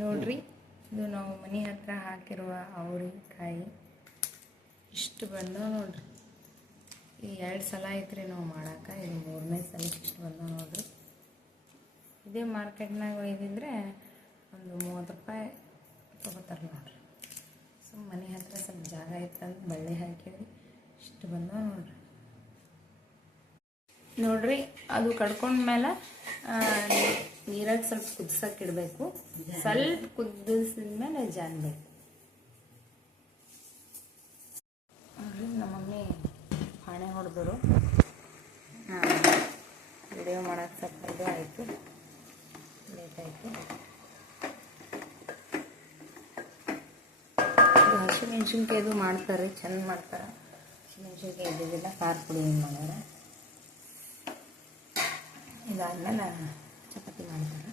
ನೋಡ್ರಿ, ಇದು ನಾವು ಮನೆ ಹತ್ರ ಹಾಕಿರುವ ಅವರೆಕಾಯಿ ಇಷ್ಟು ಬಂದವು ನೋಡ್ರಿ. ಈ 2 ಸಲ ಐತ್ರಿ ನಾವು ಮಾಡೋಕೆ, ಇದು 3ನೇ ಸಲಕ್ಕೆ ಇಷ್ಟು ಬಂದವು ನೋಡ್ರಿ. ಇದೇ ಮಾರ್ಕೆಟ್ನಾಗ ಒಯ್ದಿದ್ರೆ ಒಂದು 30 ರೂಪಾಯಿ ತೊಗೋತಾರೆ ನೋಡ್ರಿ. ಸೊ ಮನೆ ಹತ್ರ ಸ್ವಲ್ಪ ಜಾಗ ಐತಂದು ಬಳ್ಳಿ ಹಾಕಿದ್ರಿ, ಇಷ್ಟು ಬಂದವು ನೋಡ್ರಿ. ನೋಡ್ರಿ, ಅದು ಕಡ್ಕೊಂಡ್ಮೇಲೆ ನೀರಾಗ ಸ್ವಲ್ಪ ಕುದಿಸೋಕೆ ಇಡಬೇಕು. ಸ್ವಲ್ಪ ಕುದಿಸಿದ್ಮೇಲೆ ಜಾನ್ಬೇಕು ನೋಡ್ರಿ. ನಮ್ಮ ಮಮ್ಮಿ ಪಾಣೆ ಹೊಡೆದ್ರು, ವಿಡಿಯೋ ಮಾಡೋಕ್ಕೆ ಸ್ವಲ್ಪ ಇದು ಆಯಿತು, ಲೇಟ್ ಆಯಿತು. ಇದು ಹಸಿಮೆಣ್ಸಿನ್ಕಾಯಿದು ಮಾಡ್ತಾರೆ, ಚೆಂದ ಮಾಡ್ತಾರೆ. ಹಸಿಮೆಣ್ಸಿನ್ಕಾಯಿ ಇದ್ದಿದ್ದಿಲ್ಲ, ಖಾರ ಪುಡಿ ಏನು ಮಾಡ್ಯಾರ. ಇದಾದ್ಮೇಲೆ ಚಪಾತಿ ಮಾಡ್ತಾರೆ.